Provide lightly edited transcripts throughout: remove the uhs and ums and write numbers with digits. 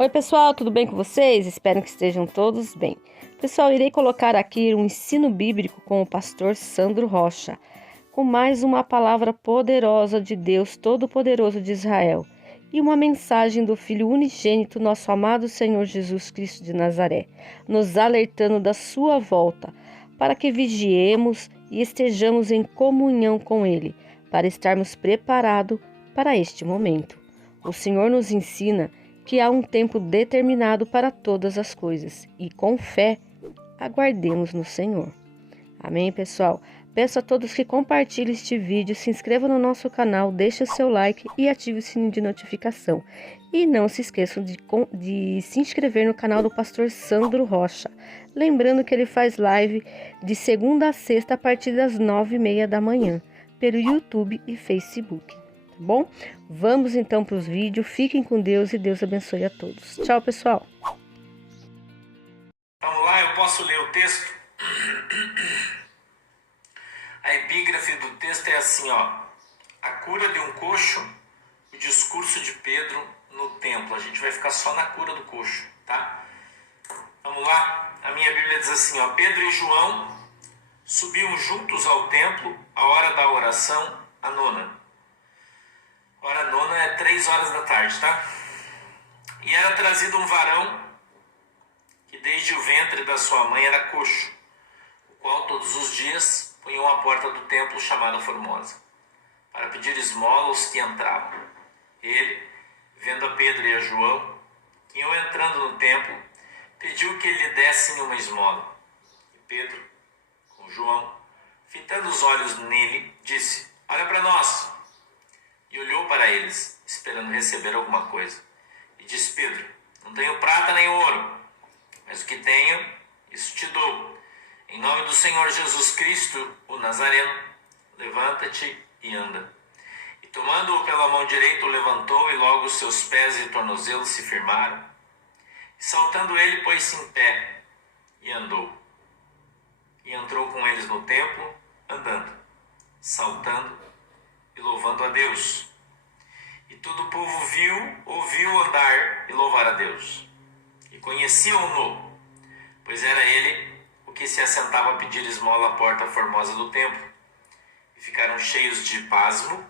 Oi pessoal, tudo bem com vocês? Espero que estejam todos bem. Pessoal, irei colocar aqui um ensino bíblico com o pastor Sandro Rocha, com mais uma palavra poderosa de Deus Todo-Poderoso de Israel e uma mensagem do Filho unigênito, nosso amado Senhor Jesus Cristo de Nazaré, nos alertando da sua volta, para que vigiemos e estejamos em comunhão com Ele, para estarmos preparados para este momento. O Senhor nos ensina que há um tempo determinado para todas as coisas e, com fé, aguardemos no Senhor. Amém, pessoal? Peço a todos que compartilhem este vídeo, se inscrevam no nosso canal, deixem o seu like e ative o sininho de notificação. E não se esqueçam de se inscrever no canal do pastor Sandro Rocha. Lembrando que ele faz live de segunda a sexta a partir das 9h30 da manhã, pelo YouTube e Facebook. Bom, vamos então para os vídeos. Fiquem com Deus e Deus abençoe a todos. Tchau, pessoal. Vamos lá, eu posso ler o texto? A epígrafe do texto é assim, ó. A cura de um coxo, o discurso de Pedro no templo. A gente vai ficar só na cura do coxo, tá? Vamos lá? A minha Bíblia diz assim, ó. Pedro e João subiam juntos ao templo à hora da oração, a nona. Hora nona é 3h da tarde, tá? E era trazido um varão que desde o ventre da sua mãe era coxo, o qual todos os dias punham à porta do templo chamada Formosa, para pedir esmola aos que entravam. Ele, vendo a Pedro e a João, que iam entrando no templo, pediu que lhe dessem uma esmola. E Pedro, com João, fitando os olhos nele, disse, olha para nós. E olhou para eles, esperando receber alguma coisa. E disse, Pedro, não tenho prata nem ouro, mas o que tenho, isso te dou. Em nome do Senhor Jesus Cristo, o Nazareno, levanta-te e anda. E tomando-o pela mão direita, o levantou, e logo os seus pés e tornozelos se firmaram. E saltando ele, pôs-se em pé, e andou. E entrou com eles no templo, andando, saltando e louvando a Deus. E todo o povo ouviu andar e louvar a Deus. E conheciam-no, pois era ele o que se assentava a pedir esmola à porta formosa do templo. E ficaram cheios de pasmo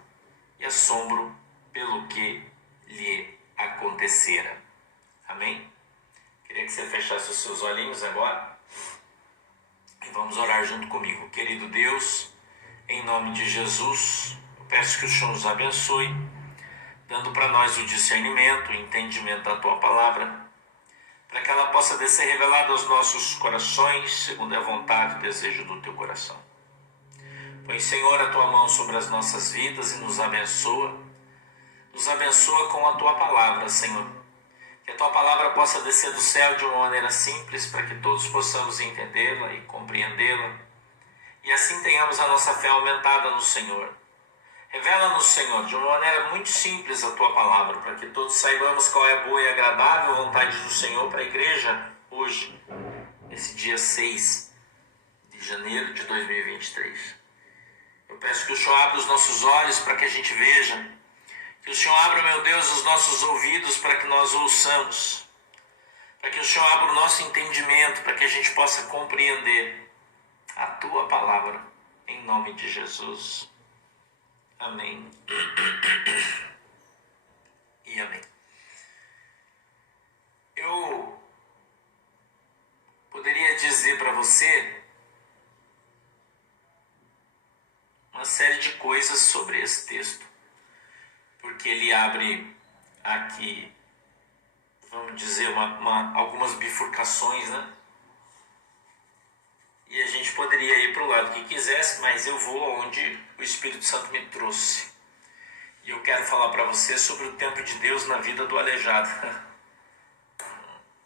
e assombro pelo que lhe acontecera. Amém? Queria que você fechasse os seus olhinhos agora. E vamos orar junto comigo. Querido Deus, em nome de Jesus, eu peço que o Senhor nos abençoe, dando para nós o discernimento, o entendimento da Tua Palavra, para que ela possa ser revelada aos nossos corações, segundo a vontade e desejo do Teu coração. Põe, Senhor, a Tua mão sobre as nossas vidas e nos abençoa. Nos abençoa com a Tua Palavra, Senhor. Que a Tua Palavra possa descer do céu de uma maneira simples, para que todos possamos entendê-la e compreendê-la. E assim tenhamos a nossa fé aumentada no Senhor. Revela-nos, Senhor, de uma maneira muito simples a Tua Palavra, para que todos saibamos qual é a boa e agradável vontade do Senhor para a igreja hoje, nesse dia 6 de janeiro de 2023. Eu peço que o Senhor abra os nossos olhos para que a gente veja, que o Senhor abra, meu Deus, os nossos ouvidos para que nós ouçamos, para que o Senhor abra o nosso entendimento, para que a gente possa compreender a Tua Palavra, em nome de Jesus. Amém. E amém. Eu poderia dizer para você uma série de coisas sobre esse texto, porque ele abre aqui, vamos dizer, algumas bifurcações, né? E a gente poderia ir para o lado que quisesse, mas eu vou onde o Espírito Santo me trouxe. E eu quero falar para você sobre o tempo de Deus na vida do aleijado.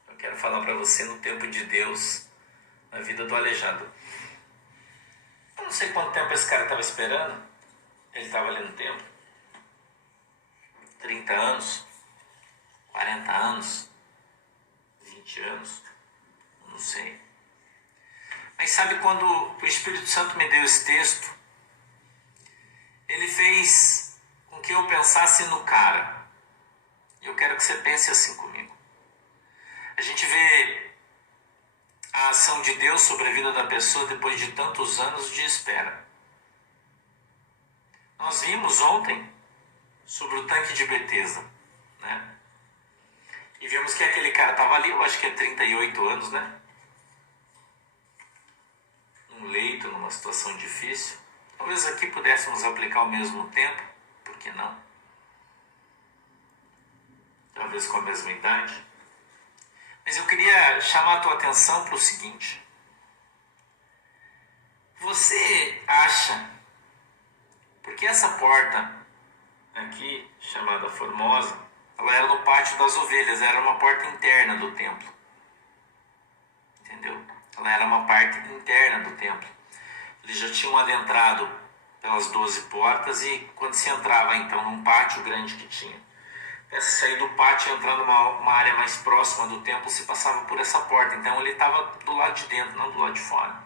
Eu quero falar para você no tempo de Deus na vida do aleijado. Eu não sei quanto tempo esse cara estava esperando. Ele estava ali no templo. 30 anos, 40 anos, 20 anos, não sei. Mas sabe, quando o Espírito Santo me deu esse texto, ele fez com que eu pensasse no cara. Eu quero que você pense assim comigo. A gente vê a ação de Deus sobre a vida da pessoa depois de tantos anos de espera. Nós vimos ontem sobre o tanque de Betesda, né? E vimos que aquele cara estava ali, eu acho que é 38 anos, né? Num leito, numa situação difícil. Talvez aqui pudéssemos aplicar ao mesmo tempo, por que não? Talvez com a mesma idade. Mas eu queria chamar a tua atenção para o seguinte. Você acha, porque essa porta aqui, chamada Formosa, ela era no pátio das ovelhas, era uma porta interna do templo. Entendeu? Ela era uma parte interna do templo. Eles já tinham adentrado pelas 12 portas e quando se entrava então num pátio grande que tinha, para sair do pátio e entrar numa área mais próxima do templo, se passava por essa porta. Então ele estava do lado de dentro, não do lado de fora.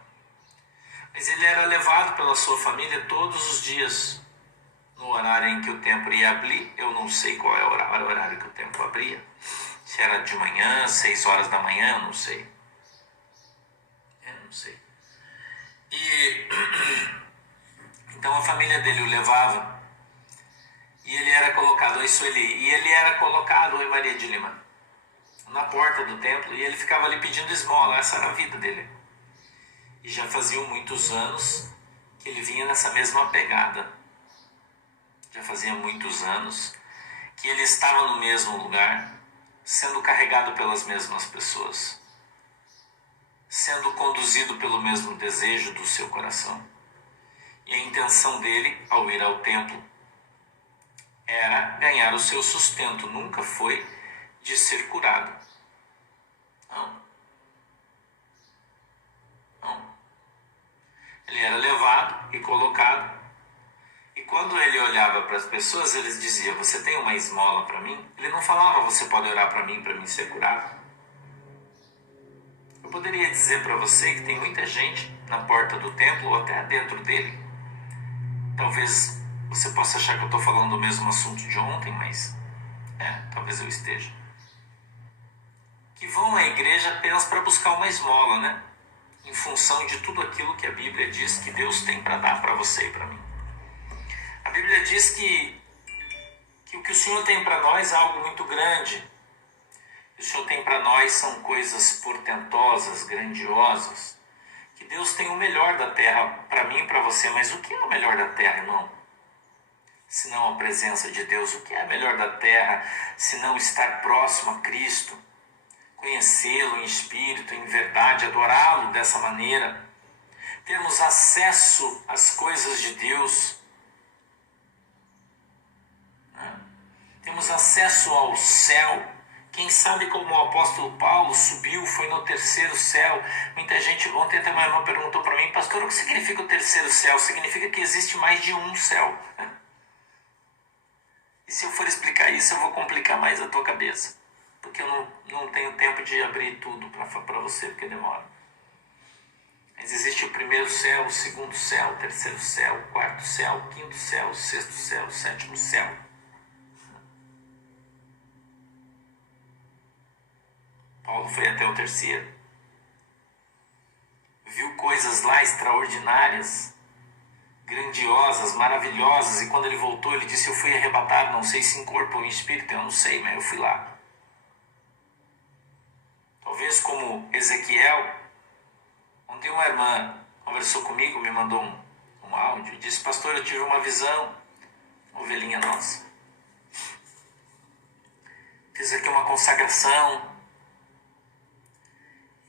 Mas ele era levado pela sua família todos os dias no horário em que o templo ia abrir. Eu não sei qual é o horário que o templo abria. Se era de manhã, 6 horas da manhã, eu não sei. Não sei. E então a família dele o levava e ele era colocado, ele era colocado em Maria de Lima, na porta do templo, e ele ficava ali pedindo esmola. Essa era a vida dele. E já faziam muitos anos que ele vinha nessa mesma pegada. Já fazia muitos anos que ele estava no mesmo lugar, sendo carregado pelas mesmas pessoas, sendo conduzido pelo mesmo desejo do seu coração. E a intenção dele, ao ir ao templo, era ganhar o seu sustento, nunca foi de ser curado. Não. Ele era levado e colocado. E quando ele olhava para as pessoas, eles diziam: você tem uma esmola para mim? Ele não falava: você pode orar para mim ser curado. Eu poderia dizer para você que tem muita gente na porta do templo ou até dentro dele. Talvez você possa achar que eu estou falando do mesmo assunto de ontem, mas talvez eu esteja. Que vão à igreja apenas para buscar uma esmola, né? Em função de tudo aquilo que a Bíblia diz que Deus tem para dar para você e para mim. A Bíblia diz que o que o Senhor tem para nós é algo muito grande. O que o Senhor tem para nós são coisas portentosas, grandiosas. Que Deus tem o melhor da terra para mim e para você. Mas o que é o melhor da terra, irmão? Se não a presença de Deus. O que é o melhor da terra se não estar próximo a Cristo? Conhecê-lo em espírito, em verdade, adorá-lo dessa maneira. Termos acesso às coisas de Deus. Temos acesso ao céu. Quem sabe como o apóstolo Paulo subiu, foi no terceiro céu. Muita gente, ontem até uma irmã perguntou para mim: pastor, o que significa o terceiro céu? Significa que existe mais de um céu. E se eu for explicar isso, eu vou complicar mais a tua cabeça. Porque eu não tenho tempo de abrir tudo para você, porque demora. Mas existe o primeiro céu, o segundo céu, o terceiro céu, o quarto céu, o quinto céu, o sexto céu, o sétimo céu. Paulo foi até o terceiro. Viu coisas lá extraordinárias, grandiosas, maravilhosas. E quando ele voltou, ele disse: eu fui arrebatado, não sei se em corpo ou em espírito, eu não sei, mas eu fui lá. Talvez como Ezequiel. Ontem uma irmã conversou comigo, me mandou um áudio e disse: pastor, eu tive uma visão, ovelhinha nossa. Fiz aqui uma consagração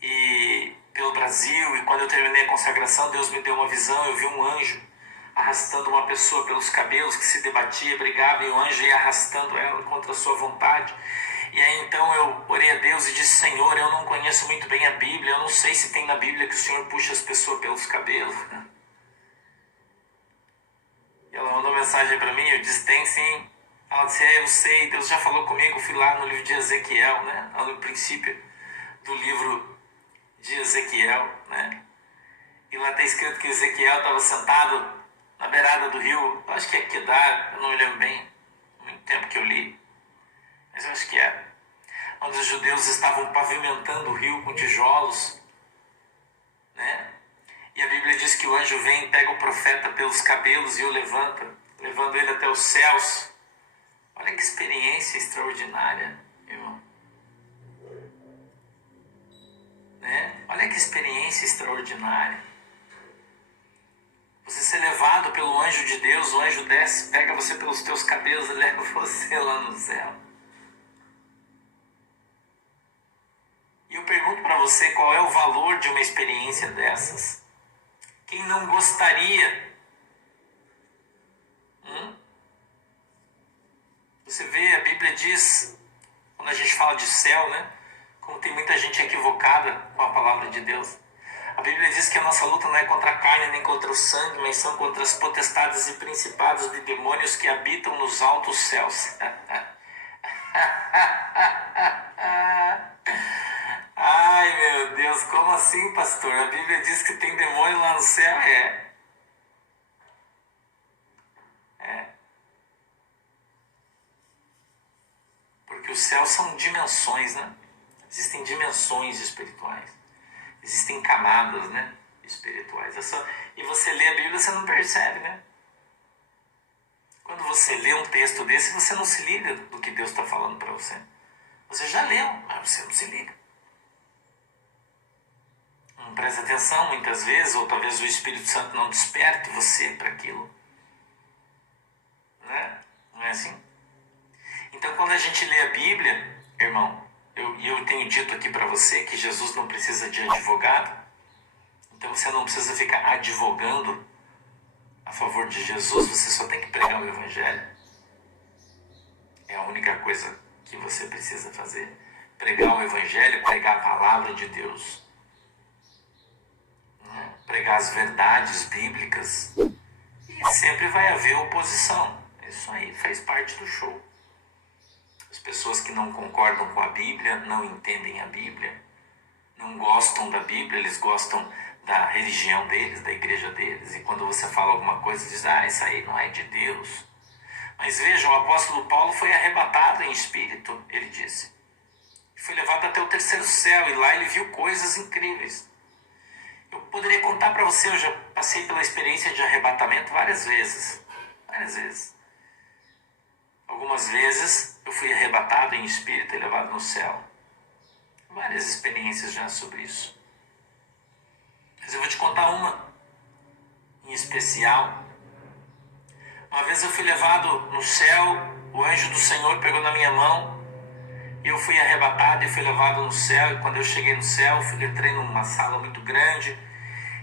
e pelo Brasil, e quando eu terminei a consagração, Deus me deu uma visão. Eu vi um anjo arrastando uma pessoa pelos cabelos que se debatia, brigava, e o anjo ia arrastando ela contra a sua vontade. E aí então eu orei a Deus e disse: Senhor, eu não conheço muito bem a Bíblia, eu não sei se tem na Bíblia que o Senhor puxa as pessoas pelos cabelos. E ela mandou mensagem para mim, eu disse: tem sim. Ela disse: eu sei, Deus já falou comigo. Fui lá no livro de Ezequiel, né? No princípio do livro de Ezequiel, né? E lá está escrito que Ezequiel estava sentado na beirada do rio. Eu acho que é Quedar, eu não me lembro bem, há muito tempo que eu li, mas eu acho que é. onde os judeus estavam pavimentando o rio com tijolos, né? E a Bíblia diz que o anjo vem e pega o profeta pelos cabelos e o levanta, levando ele até os céus. Olha que experiência extraordinária, irmão. Né? Olha que experiência extraordinária. Você ser levado pelo anjo de Deus, o anjo desce, pega você pelos teus cabelos e leva você lá no céu. E eu pergunto para você, qual é o valor de uma experiência dessas? Quem não gostaria? Você vê, a Bíblia diz, quando a gente fala de céu, né? Como tem muita gente equivocada com a palavra de Deus. A Bíblia diz que a nossa luta não é contra a carne nem contra o sangue, mas são contra as potestades e principados de demônios que habitam nos altos céus. Ai, meu Deus, como assim, pastor? A Bíblia diz que tem demônio lá no céu? É. Porque os céus são dimensões, né? Existem dimensões espirituais. Existem camadas, né? Espirituais. E você lê a Bíblia, você não percebe, né? Quando você lê um texto desse, você não se liga do que Deus está falando para você. Você já leu, mas você não se liga. Não presta atenção muitas vezes, ou talvez o Espírito Santo não desperte você para aquilo. Né? Não é assim? Então, quando a gente lê a Bíblia, irmão, eu tenho dito aqui para você que Jesus não precisa de advogado. Então, você não precisa ficar advogando a favor de Jesus, você só tem que pregar o Evangelho. É a única coisa que você precisa fazer. Pregar o Evangelho, pregar a palavra de Deus. Né? Pregar as verdades bíblicas. E sempre vai haver oposição. Isso aí faz parte do show. As pessoas que não concordam com a Bíblia, não entendem a Bíblia, não gostam da Bíblia, eles gostam da religião deles, da igreja deles. E quando você fala alguma coisa, diz, isso aí não é de Deus. Mas veja, o apóstolo Paulo foi arrebatado em espírito, ele disse. Foi levado até o terceiro céu e lá ele viu coisas incríveis. Eu poderia contar para você, eu já passei pela experiência de arrebatamento várias vezes. Várias vezes. Algumas vezes eu fui arrebatado em espírito e levado no céu. Várias experiências já sobre isso. Mas eu vou te contar uma em especial. Uma vez eu fui levado no céu, o anjo do Senhor pegou na minha mão e eu fui arrebatado e fui levado no céu. E quando eu cheguei no céu, entrei numa sala muito grande.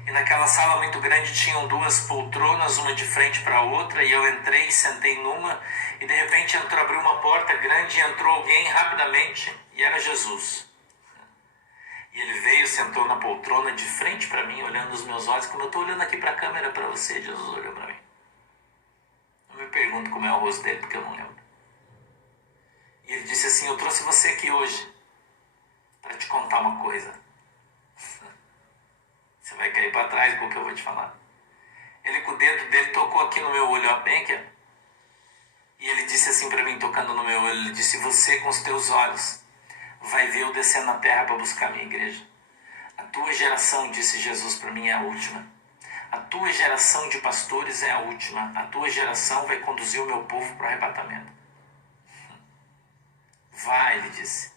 E naquela sala muito grande tinham duas poltronas, uma de frente para a outra. E eu entrei, sentei numa e de repente abriu uma porta grande e entrou alguém rapidamente e era Jesus. E ele veio, sentou na poltrona de frente para mim, olhando nos meus olhos, como eu estou olhando aqui para a câmera para você. Jesus olhou para mim. Não me pergunto como é o rosto dele, porque eu não lembro. E ele disse assim, eu trouxe você aqui hoje para te contar uma coisa. Você vai cair para trás com o que eu vou te falar. Ele com o dedo dele tocou aqui no meu olho, ó, bem aqui. E ele disse assim para mim, tocando no meu olho, ele disse, você com os teus olhos vai ver eu descendo na terra para buscar a minha igreja. A tua geração, disse Jesus para mim, é a última. A tua geração de pastores é a última. A tua geração vai conduzir o meu povo para o arrebatamento. Vai, ele disse,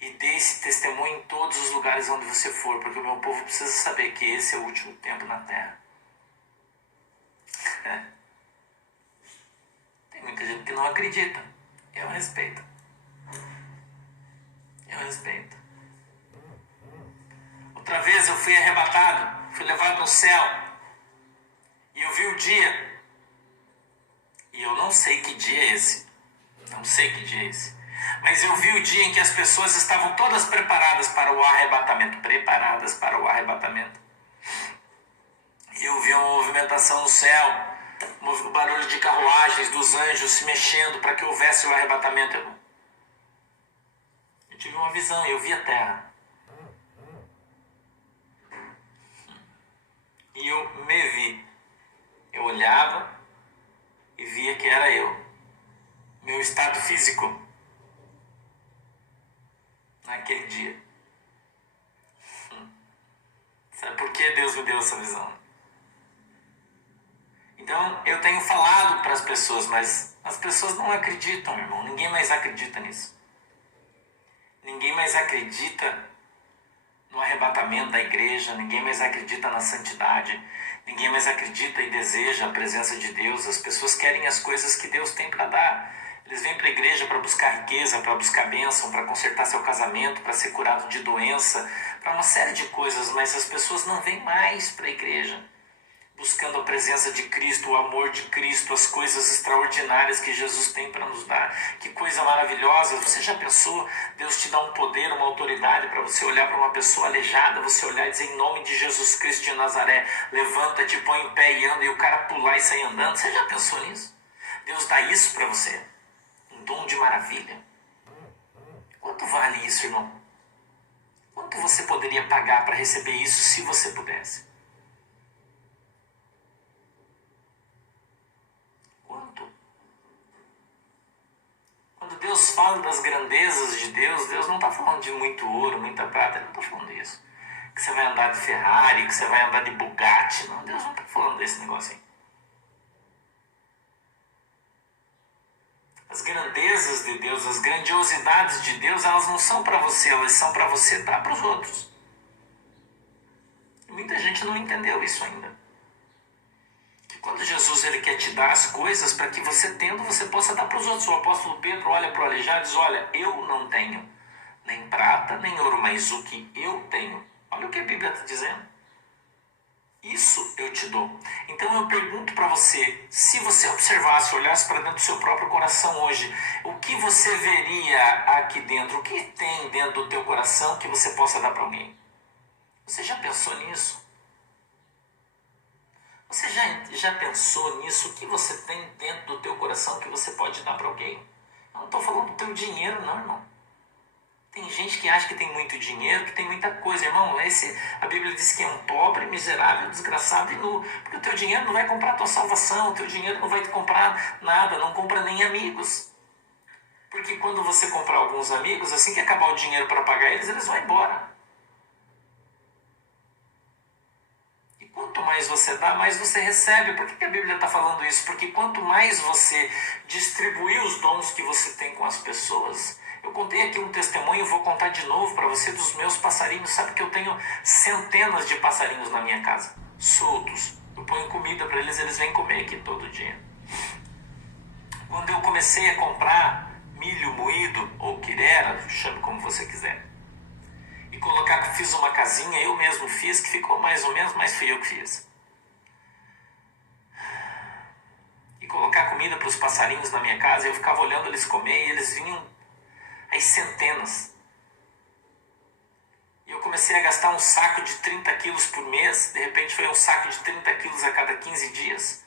e dê esse testemunho em todos os lugares onde você for, porque o meu povo precisa saber que esse é o último tempo na terra. Tem muita gente que não acredita. Eu respeito. Eu respeito. Outra vez eu fui arrebatado, fui levado no céu, e eu vi o dia, e eu não sei que dia é esse, não sei que dia é esse, mas eu vi o dia em que as pessoas estavam todas preparadas para o arrebatamento, preparadas para o arrebatamento. E eu vi uma movimentação no céu, um barulho de carruagens dos anjos se mexendo para que houvesse o arrebatamento. Eu tive uma visão e eu vi a terra. E eu me vi. Eu olhava e via que era eu. Meu estado físico. naquele dia. Sabe por que Deus me deu essa visão? Então, eu tenho falado para as pessoas, mas as pessoas não acreditam, irmão. Ninguém mais acredita nisso. Ninguém mais acredita no arrebatamento da igreja. Ninguém mais acredita na santidade. Ninguém mais acredita e deseja a presença de Deus. As pessoas querem as coisas que Deus tem para dar. Eles vêm para a igreja para buscar riqueza, para buscar bênção, para consertar seu casamento, para ser curado de doença, para uma série de coisas, mas as pessoas não vêm mais para a igreja buscando a presença de Cristo, o amor de Cristo, as coisas extraordinárias que Jesus tem para nos dar. Que coisa maravilhosa! Você já pensou? Deus te dá um poder, uma autoridade para você olhar para uma pessoa aleijada, você olhar e dizer em nome de Jesus Cristo de Nazaré, levanta-te, põe em pé e anda, e o cara pular e sair andando. Você já pensou nisso? Deus dá isso para você. Um dom de maravilha. Quanto vale isso, irmão? Quanto você poderia pagar para receber isso se você pudesse? Quanto? Quando Deus fala das grandezas de Deus, Deus não está falando de muito ouro, muita prata, Ele não está falando disso. Que você vai andar de Ferrari, que você vai andar de Bugatti. Não, Deus não está falando desse negócio aí. As grandezas de Deus, as grandiosidades de Deus, elas não são para você, elas são para você dar para os outros. E muita gente não entendeu isso ainda. Que quando Jesus ele quer te dar as coisas para que você tendo, você possa dar para os outros. O apóstolo Pedro olha para o aleijado e diz, olha, eu não tenho nem prata, nem ouro, mas o que eu tenho. Olha o que a Bíblia está dizendo. Isso eu te dou. Então eu pergunto para você, se você observasse, olhasse para dentro do seu próprio coração hoje, o que você veria aqui dentro? O que tem dentro do teu coração que você possa dar para alguém? Você já pensou nisso? Você já pensou nisso? O que você tem dentro do teu coração que você pode dar para alguém? Eu não estou falando do teu dinheiro, não, irmão. Tem gente que acha que tem muito dinheiro, que tem muita coisa. Irmão, a Bíblia diz que é um pobre, miserável, desgraçado e nu. Porque o teu dinheiro não vai comprar a tua salvação, o teu dinheiro não vai te comprar nada, não compra nem amigos. Porque quando você comprar alguns amigos, assim que acabar o dinheiro para pagar eles, eles vão embora. E quanto mais você dá, mais você recebe. Por que a Bíblia está falando isso? Porque quanto mais você distribuir os dons que você tem com as pessoas... Eu contei aqui um testemunho, vou contar de novo para você dos meus passarinhos. Sabe que eu tenho centenas de passarinhos na minha casa, soltos. Eu ponho comida para eles, eles vêm comer aqui todo dia. Quando eu comecei a comprar milho moído, ou quirera, chame como você quiser, e fiz uma casinha, eu mesmo fiz, que ficou mais ou menos, mas fui eu que fiz. E colocar comida para os passarinhos na minha casa, eu ficava olhando eles comer e eles vinham as centenas. E eu comecei a gastar um saco de 30 quilos por mês. De repente foi um saco de 30 quilos a cada 15 dias.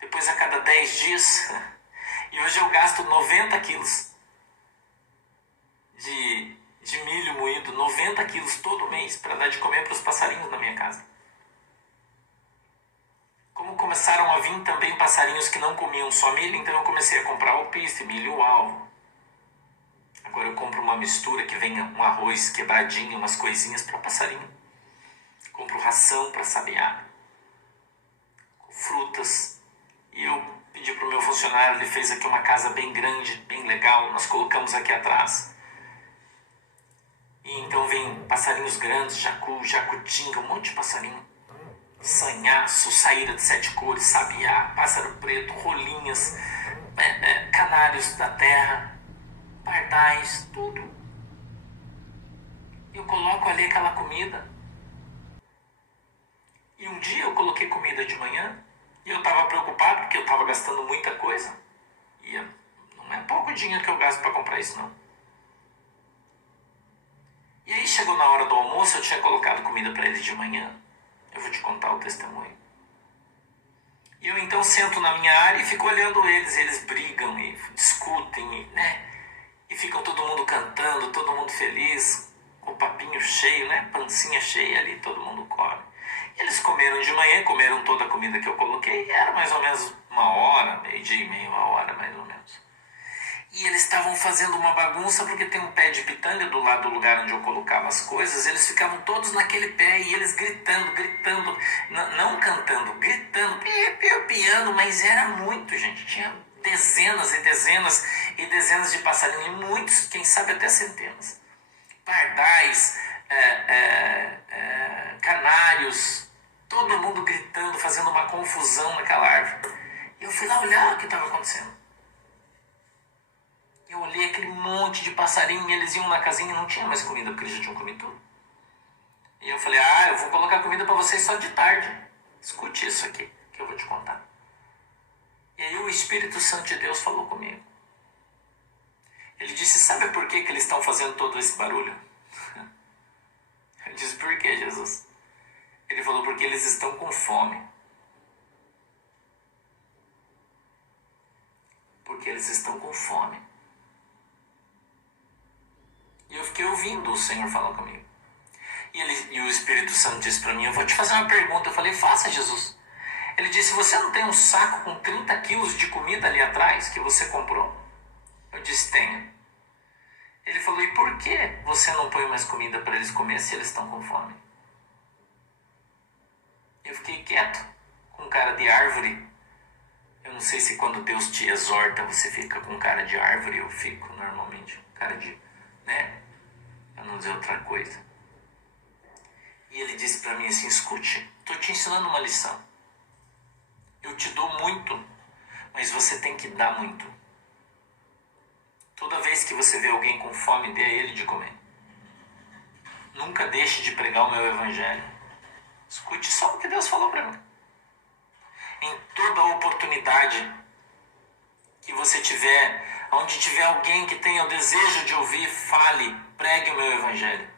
Depois a cada 10 dias. E hoje eu gasto 90 quilos de milho moído. 90 quilos todo mês para dar de comer para os passarinhos na minha casa. Como começaram a vir também passarinhos que não comiam só milho, então eu comecei a comprar alpiste, milho alvo. Agora eu compro uma mistura que venha um arroz quebradinho, umas coisinhas para passarinho. Compro ração para sabiá. Frutas. E eu pedi para o meu funcionário, ele fez aqui uma casa bem grande, bem legal. Nós colocamos aqui atrás. E então vem passarinhos grandes, jacu, jacutinga, um monte de passarinho. Sanhaço, saíra de 7 cores, sabiá, pássaro preto, rolinhas, canários da terra. Pardais, tudo. Eu coloco ali aquela comida. E um dia eu coloquei comida de manhã e eu estava preocupado porque eu estava gastando muita coisa. E não é pouco dinheiro que eu gasto para comprar isso, não. E aí chegou na hora do almoço, eu tinha colocado comida para eles de manhã. Eu vou te contar o testemunho. E eu então sento na minha área e fico olhando eles. Eles brigam e discutem, né? E ficam todo mundo cantando, todo mundo feliz, com o papinho cheio, né? Pancinha cheia ali, todo mundo come. E eles comeram de manhã, comeram toda a comida que eu coloquei, e era mais ou menos 1 hora, meio-dia e meia, 1 hora mais ou menos. E eles estavam fazendo uma bagunça porque tem um pé de pitanga do lado do lugar onde eu colocava as coisas. Eles ficavam todos naquele pé e eles gritando, não cantando, gritando, piando, mas era muito, gente. Tinha dezenas e dezenas e dezenas de passarinhos, e muitos, quem sabe até centenas. Pardais, canários, todo mundo gritando, fazendo uma confusão naquela árvore. E eu fui lá olhar o que estava acontecendo. Eu olhei aquele monte de passarinho e eles iam na casinha e não tinha mais comida, porque eles já tinham comido tudo. E eu falei, eu vou colocar comida para vocês só de tarde. Escute isso aqui, que eu vou te contar. E aí o Espírito Santo de Deus falou comigo. Ele disse, sabe por que eles estão fazendo todo esse barulho? Eu disse, por que, Jesus? Ele falou, porque eles estão com fome. Porque eles estão com fome. E eu fiquei ouvindo o Senhor falar comigo. E o Espírito Santo disse para mim, eu vou te fazer uma pergunta. Eu falei, faça, Jesus. Ele disse, você não tem um saco com 30 quilos de comida ali atrás que você comprou? Eu disse, tenho. Ele falou, e por que você não põe mais comida para eles comer se eles estão com fome? Eu fiquei quieto, com cara de árvore. Eu não sei se quando Deus te exorta você fica com cara de árvore. Eu fico normalmente com cara de, para não dizer outra coisa. E ele disse para mim assim, escute, estou te ensinando uma lição. Eu te dou muito, mas você tem que dar muito. Toda vez que você vê alguém com fome, dê a ele de comer. Nunca deixe de pregar o meu evangelho. Escute só o que Deus falou para mim. Em toda oportunidade que você tiver, onde tiver alguém que tenha o desejo de ouvir, fale, pregue o meu evangelho.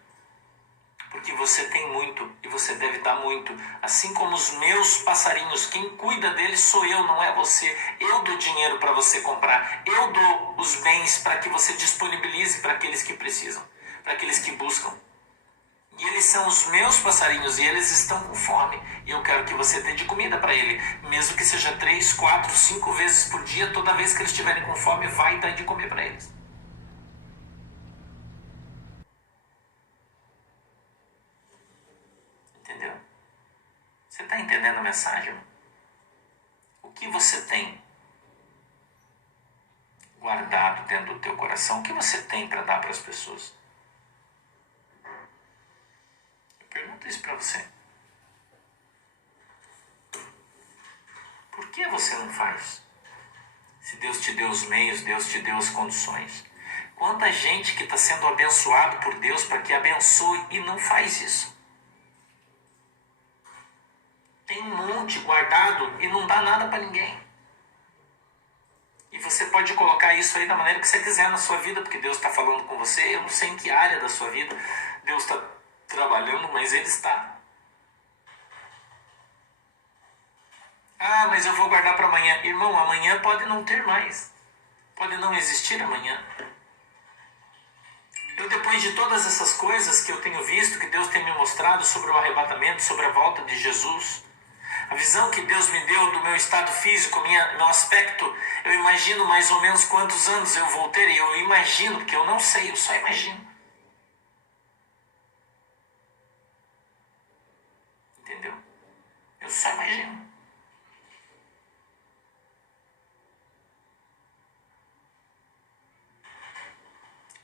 Porque você tem muito e você deve dar muito. Assim como os meus passarinhos, quem cuida deles sou eu, não é você. Eu dou dinheiro para você comprar. Eu dou os bens para que você disponibilize para aqueles que precisam, para aqueles que buscam. E eles são os meus passarinhos e eles estão com fome. E eu quero que você dê de comida para ele. Mesmo que seja 3, 4, 5 vezes por dia, toda vez que eles estiverem com fome, vai dar de comer para eles. Entendeu? Você está entendendo a mensagem? O que você tem guardado dentro do teu coração? O que você tem para dar para as pessoas? Eu pergunto isso para você. Por que você não faz? Se Deus te deu os meios, Deus te deu as condições. Quanta gente que está sendo abençoado por Deus para que abençoe e não faz isso. Tem um monte guardado e não dá nada para ninguém. E você pode colocar isso aí da maneira que você quiser na sua vida, porque Deus está falando com você. Eu não sei em que área da sua vida Deus está trabalhando, mas Ele está. Mas eu vou guardar para amanhã. Irmão, amanhã pode não ter mais. Pode não existir amanhã. Eu, depois de todas essas coisas que eu tenho visto, que Deus tem me mostrado sobre o arrebatamento, sobre a volta de Jesus, a visão que Deus me deu do meu estado físico, meu aspecto, eu imagino mais ou menos quantos anos eu vou ter. E eu imagino, porque eu não sei, eu só imagino. Entendeu? Eu só imagino.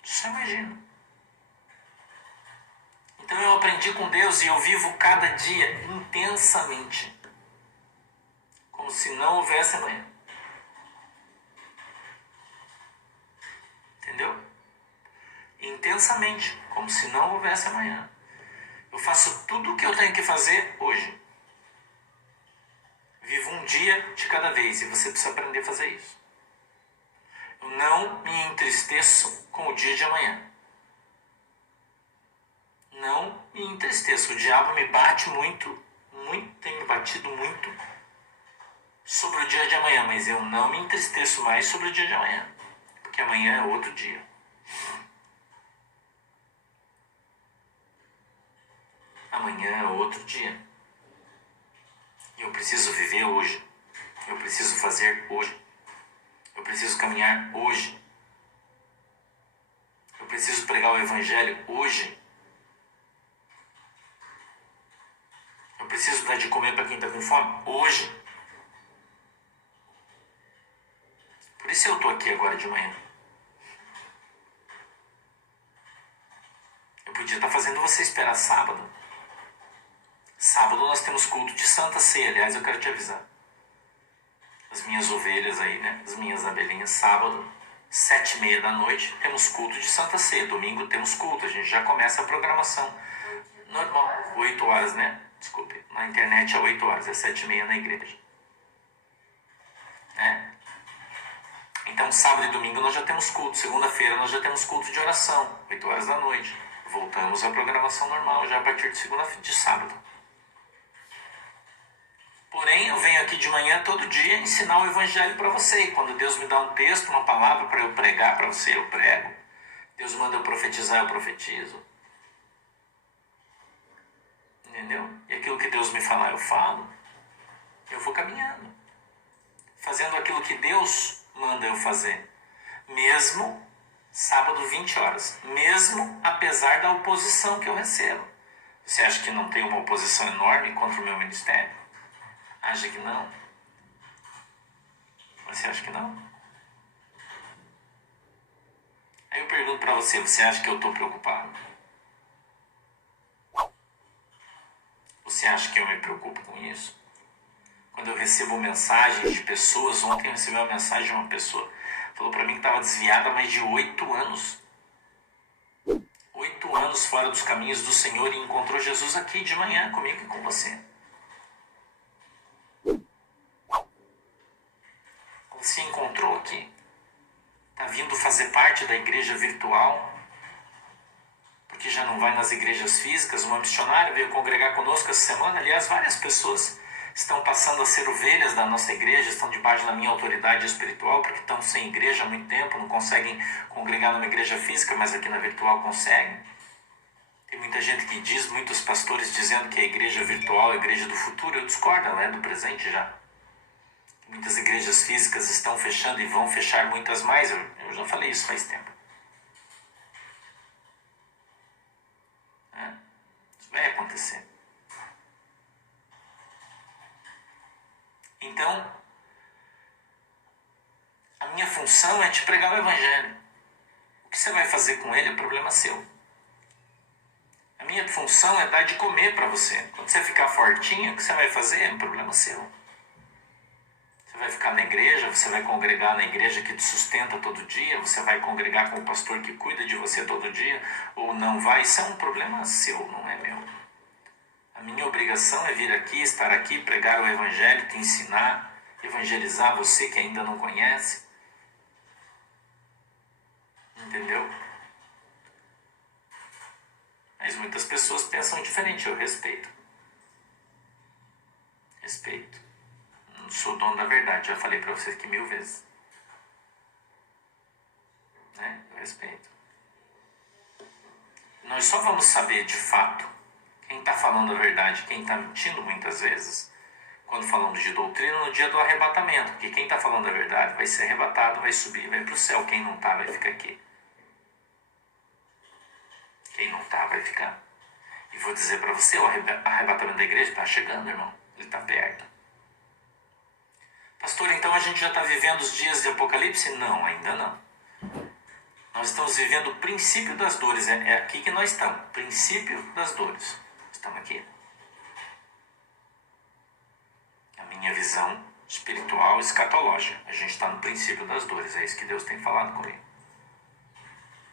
Só imagino. Então eu aprendi com Deus e eu vivo cada dia intensamente. Como se não houvesse amanhã. Entendeu? Intensamente, como se não houvesse amanhã. Eu faço tudo o que eu tenho que fazer hoje. Vivo um dia de cada vez e você precisa aprender a fazer isso. Eu não me entristeço com o dia de amanhã. Não me entristeço. O diabo me bate muito, tem me batido muito sobre o dia de amanhã, mas eu não me entristeço mais sobre o dia de amanhã, porque amanhã é outro dia. Amanhã é outro dia. E eu preciso viver hoje. Eu preciso fazer hoje. Eu preciso caminhar hoje. preciso pregar o evangelho hoje. Eu preciso dar de comer para quem está com fome hoje. Por isso eu estou aqui agora de manhã. Eu podia estar fazendo você esperar sábado. Sábado nós temos culto de Santa Ceia. Aliás, eu quero te avisar. As minhas ovelhas aí, né? As minhas abelhinhas. Sábado, 7h30 da noite, temos culto de Santa Ceia. Domingo temos culto. A gente já começa a programação normal. 8 horas, né? Desculpe. Na internet é 8 horas. É 7h30 na igreja. Né? Então, sábado e domingo nós já temos culto. Segunda-feira nós já temos culto de oração. 8 horas da noite. Voltamos à programação normal já a partir de sábado. Porém, eu venho aqui de manhã todo dia ensinar o evangelho para você. E quando Deus me dá um texto, uma palavra para eu pregar para você, eu prego. Deus manda eu profetizar, eu profetizo. Entendeu? E aquilo que Deus me falar, eu falo. Eu vou caminhando. Fazendo aquilo que Deus manda eu fazer. Mesmo sábado 20 horas. Mesmo apesar da oposição que eu recebo. Você acha que não tem uma oposição enorme contra o meu ministério? Acha que não? Você acha que não? Aí eu pergunto pra você, você acha que eu tô preocupado? Você acha que eu me preocupo com isso? Quando eu recebo mensagens de pessoas, ontem eu recebi uma mensagem de uma pessoa, falou pra mim que estava desviada há mais de 8 anos. 8 anos fora dos caminhos do Senhor e encontrou Jesus aqui de manhã comigo e com você. Se encontrou aqui, está vindo fazer parte da igreja virtual, porque já não vai nas igrejas físicas. Uma missionária veio congregar conosco essa semana. Aliás, várias pessoas estão passando a ser ovelhas da nossa igreja, estão debaixo da minha autoridade espiritual, porque estão sem igreja há muito tempo, não conseguem congregar numa igreja física, mas aqui na virtual conseguem. Tem muita gente que diz, muitos pastores dizendo que a igreja virtual é a igreja do futuro. Eu discordo, ela é do presente já. Muitas igrejas físicas estão fechando e vão fechar muitas mais. Eu já falei isso faz tempo. Isso vai acontecer. Então, a minha função é te pregar o evangelho. O que você vai fazer com ele é problema seu. A minha função é dar de comer para você. Quando você ficar fortinho, o que você vai fazer é um problema seu. Você vai ficar na igreja, você vai congregar na igreja que te sustenta todo dia, você vai congregar com o pastor que cuida de você todo dia, ou não vai, isso é um problema seu, não é meu. A minha obrigação é vir aqui, estar aqui, pregar o evangelho, te ensinar, evangelizar você que ainda não conhece. Entendeu? Mas muitas pessoas pensam diferente, eu respeito. Respeito. Não sou dono da verdade, já falei para vocês aqui 1000 vezes. Né? Eu respeito. Nós só vamos saber de fato quem está falando a verdade, quem está mentindo muitas vezes, quando falamos de doutrina no dia do arrebatamento. Porque quem está falando a verdade vai ser arrebatado, vai subir, vai para o céu. Quem não está vai ficar aqui. Quem não está vai ficar. E vou dizer para você, o arrebatamento da igreja está chegando, irmão. Ele está perto. Pastor, então a gente já está vivendo os dias de Apocalipse? Não, ainda não. Nós estamos vivendo o princípio das dores. É aqui que nós estamos. Princípio das dores. Estamos aqui. A minha visão espiritual escatológica. A gente está no princípio das dores. É isso que Deus tem falado comigo.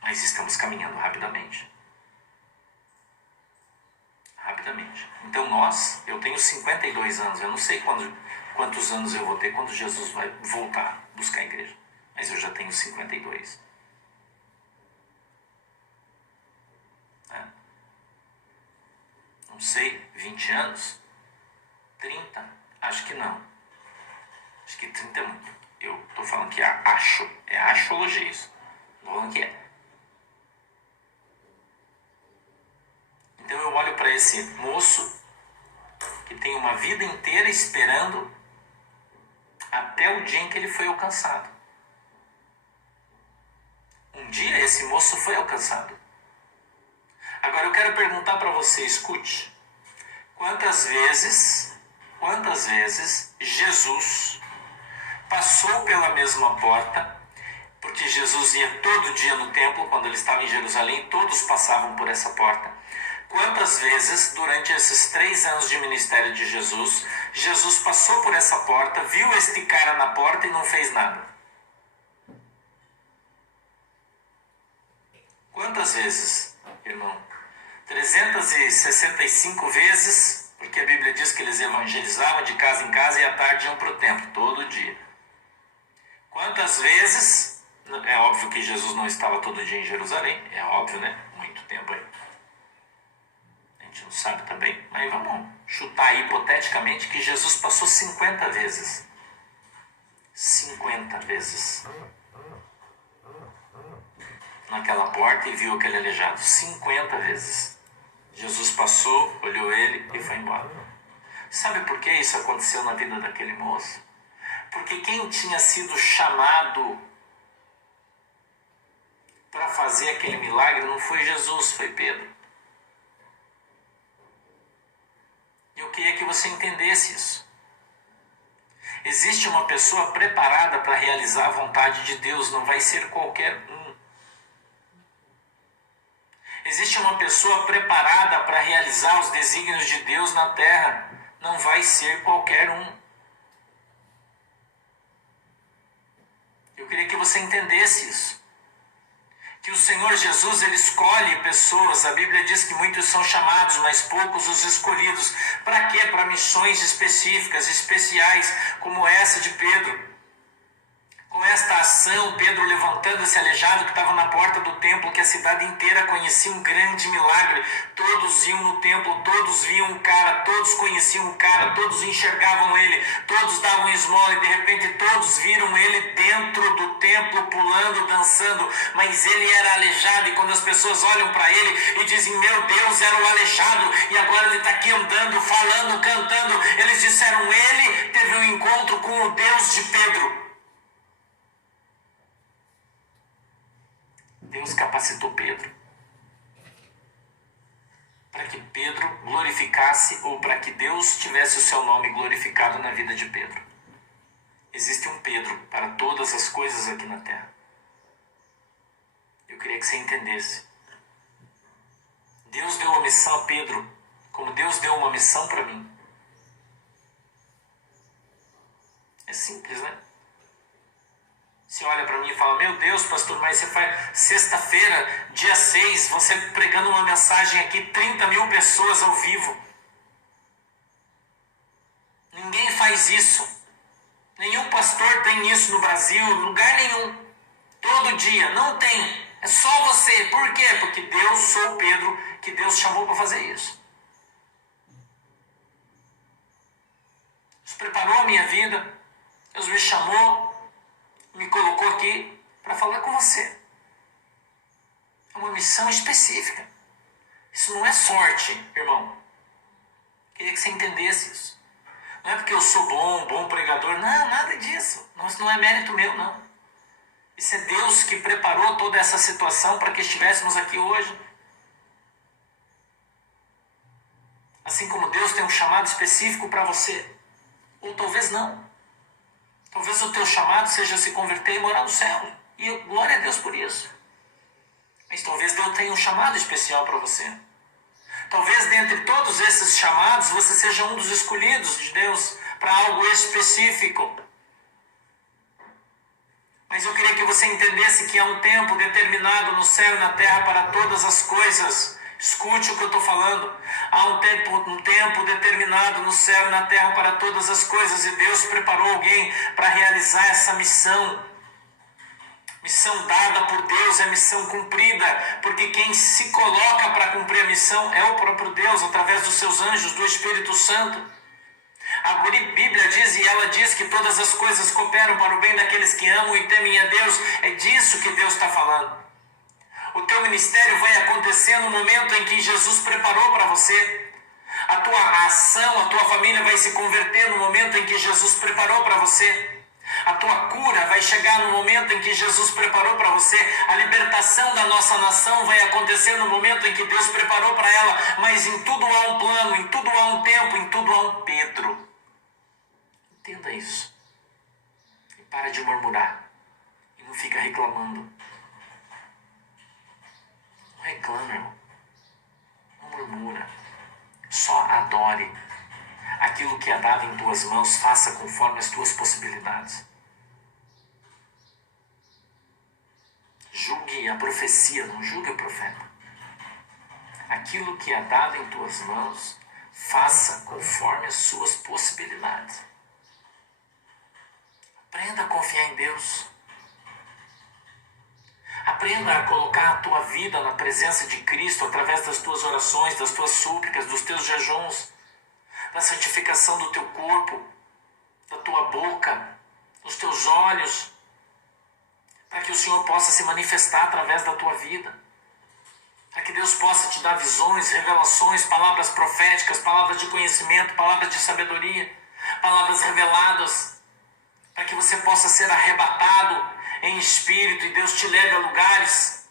Mas estamos caminhando rapidamente. Rapidamente. Então eu tenho 52 anos. Eu não sei quantos anos eu vou ter quando Jesus vai voltar buscar a igreja. Mas eu já tenho 52. Não sei, 20 anos? 30? Acho que não. Acho que 30 é muito. Eu estou falando que é achologia isso. Estou falando que é. Então eu olho para esse moço que tem uma vida inteira esperando até o dia em que ele foi alcançado. Um dia esse moço foi alcançado. Agora eu quero perguntar para você, escute. Quantas vezes Jesus passou pela mesma porta, porque Jesus ia todo dia no templo, quando ele estava em Jerusalém, todos passavam por essa porta. Quantas vezes, durante esses 3 anos de ministério de Jesus, Jesus passou por essa porta, viu este cara na porta e não fez nada? Quantas vezes, irmão? 365 vezes, porque a Bíblia diz que eles evangelizavam de casa em casa e à tarde iam para o templo, todo dia. Quantas vezes, é óbvio que Jesus não estava todo dia em Jerusalém, é óbvio, né? Muito tempo aí. A gente não sabe também, mas vamos chutar hipoteticamente que Jesus passou 50 vezes. 50 vezes. Naquela porta e viu aquele aleijado. 50 vezes. Jesus passou, olhou ele e foi embora. Sabe por que isso aconteceu na vida daquele moço? Porque quem tinha sido chamado para fazer aquele milagre não foi Jesus, foi Pedro. Eu queria que você entendesse isso. Existe uma pessoa preparada para realizar a vontade de Deus, não vai ser qualquer um. Existe uma pessoa preparada para realizar os desígnios de Deus na terra, não vai ser qualquer um. Eu queria que você entendesse isso. Que o Senhor Jesus, ele escolhe pessoas. A Bíblia diz que muitos são chamados, mas poucos os escolhidos. Para quê? Para missões específicas, especiais, como essa de Pedro. Com esta ação, Pedro levantando esse aleijado que estava na porta do templo, que a cidade inteira conhecia, um grande milagre. Todos iam no templo, todos viam o cara, todos conheciam o cara, todos enxergavam ele, todos davam esmola e de repente todos viram ele dentro do templo, pulando, dançando, mas ele era aleijado. E quando as pessoas olham para ele e dizem, meu Deus, era o aleijado, e agora ele está aqui andando, falando, cantando, eles disseram, ele teve um encontro com o Deus de Pedro. Deus capacitou Pedro para que Pedro glorificasse, ou para que Deus tivesse o seu nome glorificado na vida de Pedro. Existe um Pedro para todas as coisas aqui na terra. Eu queria que você entendesse. Deus deu a missão a Pedro, como Deus deu uma missão para mim. É simples, né? Você olha para mim e fala, meu Deus, pastor, mas você faz sexta-feira, dia 6, você pregando uma mensagem aqui, 30 mil pessoas ao vivo. Ninguém faz isso. Nenhum pastor tem isso no Brasil, lugar nenhum. Todo dia, não tem. É só você. Por quê? Porque Deus, sou Pedro, que Deus chamou para fazer isso. Deus preparou a minha vida, Deus me chamou, me colocou aqui para falar com você. É uma missão específica. Isso não é sorte, irmão. Queria que você entendesse isso. Não é porque eu sou bom pregador. Não, nada disso. Isso não é mérito meu, não. Isso é Deus que preparou toda essa situação para que estivéssemos aqui hoje. Assim como Deus tem um chamado específico para você. Ou talvez não. Talvez o teu chamado seja se converter e morar no céu. E glória a Deus por isso. Mas talvez Deus tenha um chamado especial para você. Talvez dentre todos esses chamados você seja um dos escolhidos de Deus para algo específico. Mas eu queria que você entendesse que há um tempo determinado no céu e na terra para todas as coisas. Escute o que eu estou falando. Há um tempo determinado no céu e na terra para todas as coisas. E Deus preparou alguém para realizar essa missão. Missão dada por Deus é missão cumprida. Porque quem se coloca para cumprir a missão é o próprio Deus, através dos seus anjos, do Espírito Santo. A Bíblia diz, e ela diz que todas as coisas cooperam para o bem daqueles que amam e temem a Deus. É disso que Deus está falando. O teu ministério vai acontecer no momento em que Jesus preparou para você. A tua ação, a tua família vai se converter no momento em que Jesus preparou para você. A tua cura vai chegar no momento em que Jesus preparou para você. A libertação da nossa nação vai acontecer no momento em que Deus preparou para ela. Mas em tudo há um plano, em tudo há um tempo, em tudo há um Pedro. Entenda isso. E para de murmurar. E não fica reclamando. Não reclama, irmão. Não murmura. Só adore. Aquilo que é dado em tuas mãos, faça conforme as tuas possibilidades. Julgue a profecia, não julgue o profeta. Aquilo que é dado em tuas mãos, faça conforme as suas possibilidades. Aprenda a confiar em Deus. Aprenda a colocar a tua vida na presença de Cristo através das tuas orações, das tuas súplicas, dos teus jejuns, da santificação do teu corpo, da tua boca, dos teus olhos, para que o Senhor possa se manifestar através da tua vida. Para que Deus possa te dar visões, revelações, palavras proféticas, palavras de conhecimento, palavras de sabedoria, palavras reveladas, para que você possa ser arrebatado em espírito e Deus te leve a lugares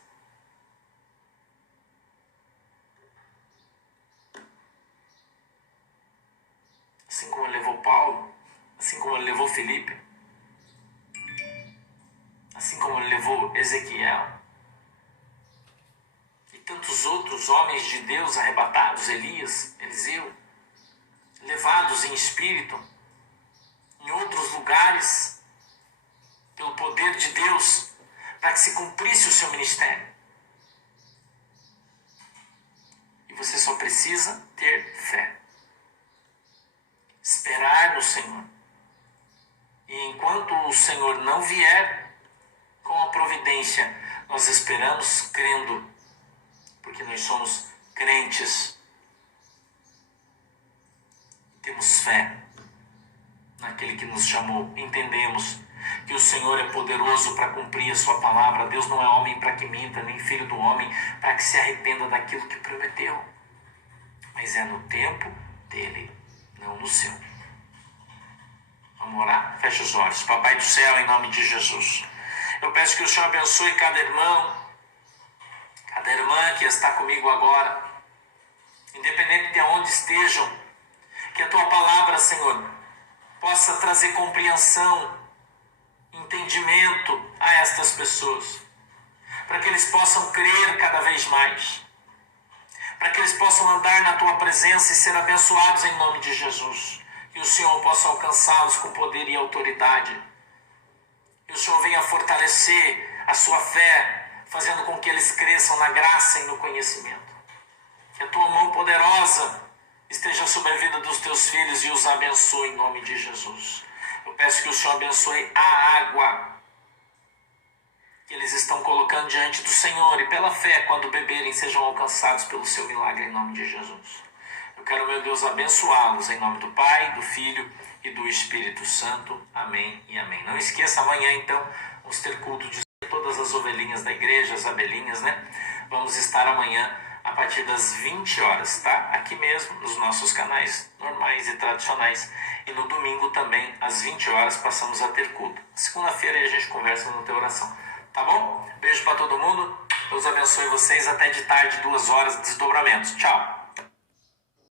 assim como ele levou Paulo, assim como ele levou Filipe, assim como ele levou Ezequiel e tantos outros homens de Deus arrebatados, Elias, Eliseu, levados em espírito em outros lugares pelo poder de Deus para que se cumprisse o seu ministério. E você só precisa ter fé. Esperar no Senhor. E enquanto o Senhor não vier com a providência, nós esperamos crendo, porque nós somos crentes. Temos fé naquele que nos chamou. Entendemos que o Senhor é poderoso para cumprir a sua palavra. Deus não é homem para que minta, nem filho do homem para que se arrependa daquilo que prometeu. Mas é no tempo dele, não no seu. Vamos orar? Feche os olhos. Papai do céu, em nome de Jesus, eu peço que o Senhor abençoe cada irmão, cada irmã que está comigo agora, independente de onde estejam, que a tua palavra, Senhor, possa trazer compreensão, entendimento a estas pessoas, para que eles possam crer cada vez mais, para que eles possam andar na tua presença e ser abençoados em nome de Jesus. Que o Senhor possa alcançá-los com poder e autoridade. Que o Senhor venha fortalecer a sua fé, fazendo com que eles cresçam na graça e no conhecimento. Que a tua mão poderosa esteja sobre a vida dos teus filhos e os abençoe em nome de Jesus. Eu peço que o Senhor abençoe a água que eles estão colocando diante do Senhor, e pela fé, quando beberem, sejam alcançados pelo seu milagre em nome de Jesus. Eu quero, meu Deus, abençoá-los em nome do Pai, do Filho e do Espírito Santo. Amém e amém. Não esqueça, amanhã então vamos ter culto de todas as ovelhinhas da igreja, as abelhinhas, né? Vamos estar amanhã a partir das 20 horas, tá? Aqui mesmo, nos nossos canais normais e tradicionais. E no domingo também, às 20 horas, passamos a ter culto. Segunda-feira aí a gente conversa no Teu Oração. Tá bom? Beijo para todo mundo. Deus abençoe vocês. Até de tarde, 2 horas, desdobramentos. Tchau.